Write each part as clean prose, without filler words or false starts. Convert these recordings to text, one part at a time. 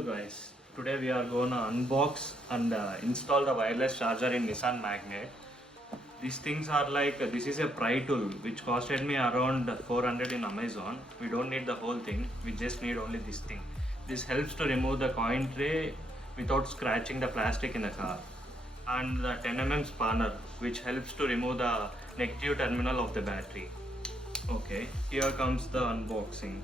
Hello guys, today we are going to unbox and install the wireless charger in Nissan Magnite. These things are like, this is a pry tool which costed me around 400 in Amazon. We don't need the whole thing, we just need only this thing. This helps to remove the coin tray without scratching the plastic in the car. And the 10mm spanner which helps to remove the negative terminal of the battery. Okay, here comes the unboxing.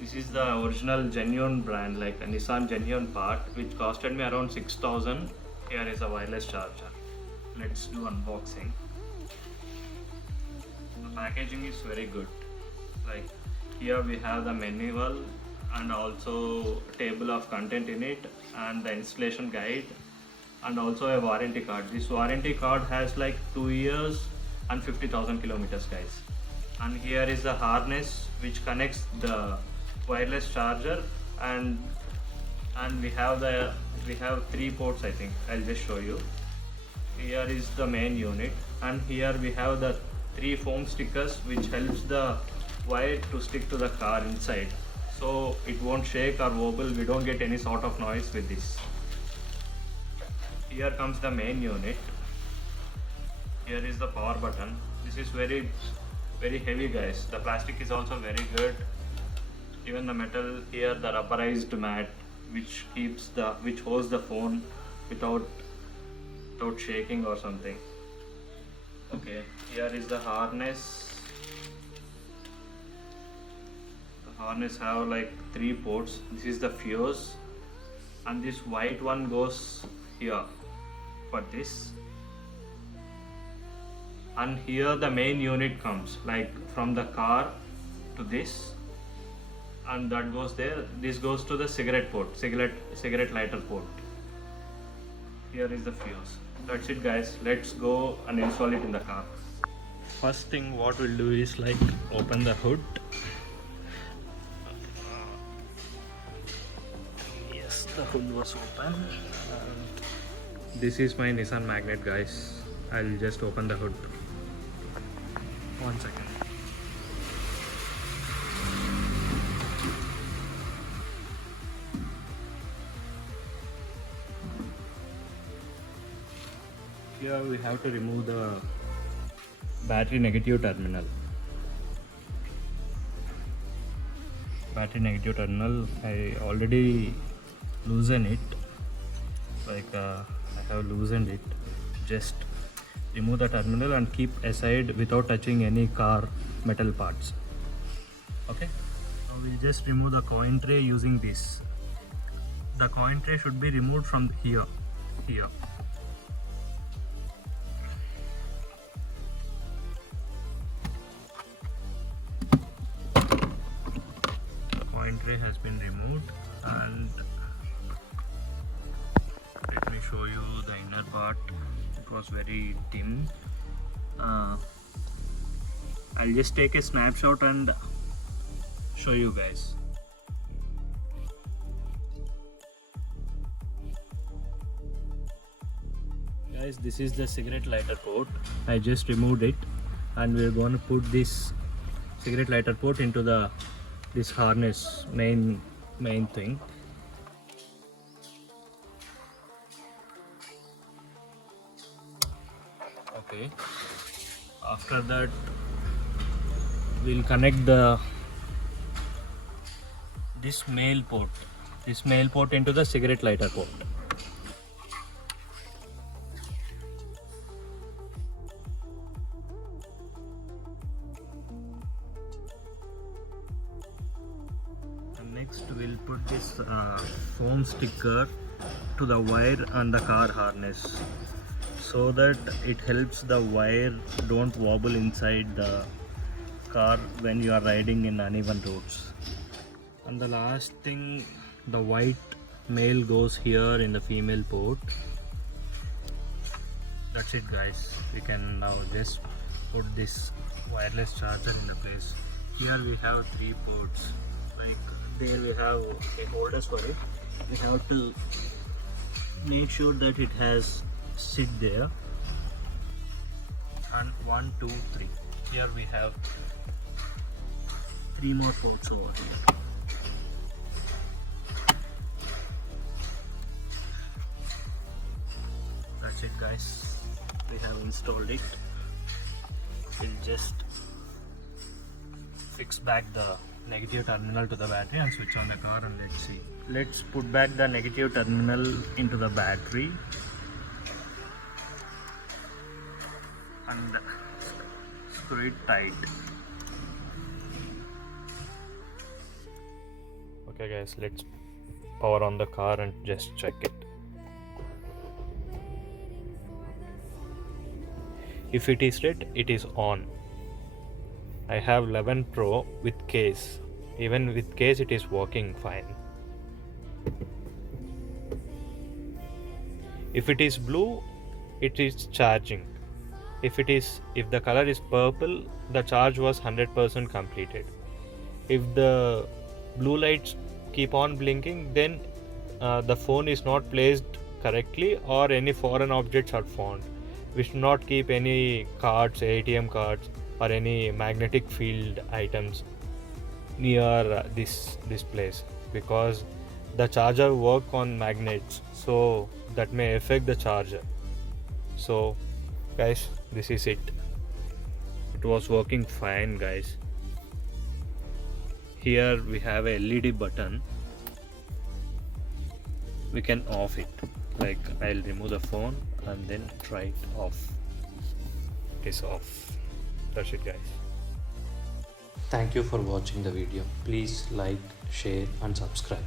This is the original genuine brand, like a Nissan genuine part, which costed me around 6,000. Here is a wireless charger. Let's do unboxing. The packaging is very good. Like here we have the manual and also table of content in it, and the installation guide, and also a warranty card. This warranty card has like 2 years and 50,000 kilometers, guys. And here is the harness which connects the wireless charger, and we have 3 ports. I think I'll just show you. Here is the main unit, and here we have the 3 foam stickers which helps the wire to stick to the car inside, so it won't shake or wobble. We don't get any sort of noise with this. Here comes the main unit. Here is the power button. This is very heavy, guys. The plastic is also very good. Even the metal here, the rubberized mat which holds the phone without shaking or something. Okay, here is the harness. The harness have like 3 ports. This is the fuse, and this white one goes here for this. And here the main unit comes, like from the car to this, and that goes there. This goes to the cigarette lighter port. Here is the fuse. That's it, guys. Let's go and install it in the car. First thing what we'll do is like open the hood. Yes, the hood was open. And this is my Nissan Magnite, guys. I'll just open the hood. 1 second. Here we have to remove the battery negative terminal. I already loosened it. I have loosened it. Just remove the terminal and keep aside without touching any car metal parts. Okay. So we'll just remove the coin tray using this. The coin tray should be removed from here. Coin tray has been removed, and let me show you the inner part. It was very dim. I'll just take a snapshot and show you guys. Guys, this is the cigarette lighter port. I just removed it, and we're going to put this cigarette lighter port into this harness main thing. Okay, after that we'll connect this male port into the cigarette lighter port. Next we'll put this foam sticker to the wire and the car harness, so that it helps the wire don't wobble inside the car when you are riding in uneven roads. And the last thing, the white male goes here in the female port. That's it, guys. We can now just put this wireless charger in place. Here we have 3 ports. Like there we have a holders for it. We have to make sure that it has sit there. And 1, 2, 3. Here we have 3 more ports over here. that's it guys, we have installed it. We'll just fix back the negative terminal to the battery and switch on the car, and let's see. Let's put back the negative terminal into the battery and screw it tight. Okay guys, let's power on the car and just check it. If it is red, it is on. I have 11 Pro with case. Even with case it is working fine. If it is blue, it is charging. If the color is purple, the charge was 100% completed. If the blue lights keep on blinking, then the phone is not placed correctly or any foreign objects are found. We should not keep any cards, ATM cards or any magnetic field items near this place, because the charger work on magnets, so that may affect the charger. So guys, this is it. It was working fine guys. Here we have a LED button. We can off it. Like, I'll remove the phone and then try it off. It is off. That's it guys. Thank you for watching the video. Please like, share and subscribe.